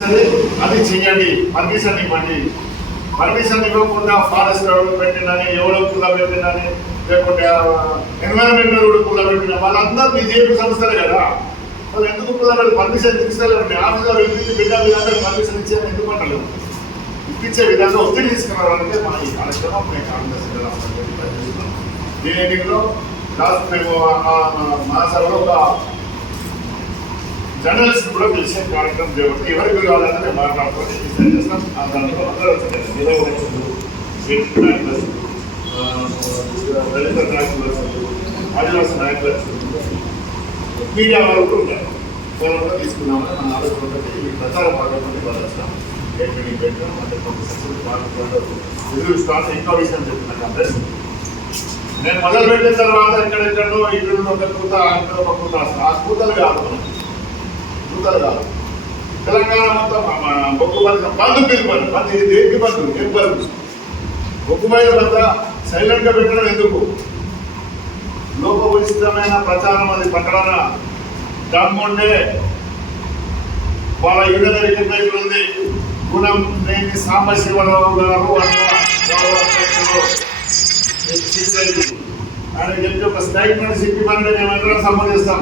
అది చెయ్యండి పర్మిషన్ ఇవ్వండి. పర్మిషన్ ఇవ్వకుండా ఫారెస్ట్ ఎవరు పెట్టినని ఎవరో కుల పెట్టినని లేకుంటే ఎన్వైరన్మెంట్ కూడా కుల పెట్టిన వాళ్ళందరూ బీజేపీ సంస్థలే కదా. వాళ్ళు ఎందుకు కుల పెట్టి పర్మిషన్ ఇస్తలేరు ఆఫీసర్ ఇప్పించి బిడ్డ వీళ్ళందరూ పర్మిషన్ ఇచ్చేది ఎందుకు అంటలేవు ఇప్పించే విధంగా ఒత్తిడి తీసుకురావాలంటే మన ఈ కార్యక్రమం మేము కాంగ్రెస్ దీని ఎన్నికలో లాస్ట్ మేము మా సభలో ఒక జర్నలిస్ట్ కూడా పిలిచిన కార్యక్రమం చేపట్టి ఎవరికి కావాలంటే మేము మాట్లాడుకొని డిసైడ్ చేస్తాం ఆ దాంట్లో అందరూ వచ్చారు నాయకులు దళిత నాయకులు ఆదివాసీ నాయకులు మీడియా వాళ్ళు కూడా ఉన్నారు వాళ్ళు కూడా తీసుకున్నామని మన ఆలోచన ఈ ప్రచార భాగంలో వెళ్ళొస్తాం ఏ మీటింగ్ అంటే కొంత సక్సెస్ పార్టీ ఎదురు స్టార్ట్ ఇంకా విషయం నేను మొదలు పెట్టిన తర్వాత ఎక్కడెక్కడో ఇక్కడ ఒక కూత అక్కడ ఒక కూత ఆ కూతలు కాదు మనకి. కాదు తెలంగాణ మొత్తం మా- మా బంధు పిలుపండి బంధు దేనికి బంధు ఏం బంధు బొగ్గుబయలు వద్ద సైలెంట్గా పెట్టడం ఎందుకు? లోపభూయిష్టమైన ప్రచారం అది పట్టడాన దమ్ముండే వాళ్ళ యువత రికగ్నైజ్ ఉంది. గుణం లేని సాంబశివరావు గారు ఆయన చెప్పి ఒక స్ట్రైక్ మీద సిప్పి మనం మేమందరం సంబంధిస్తాం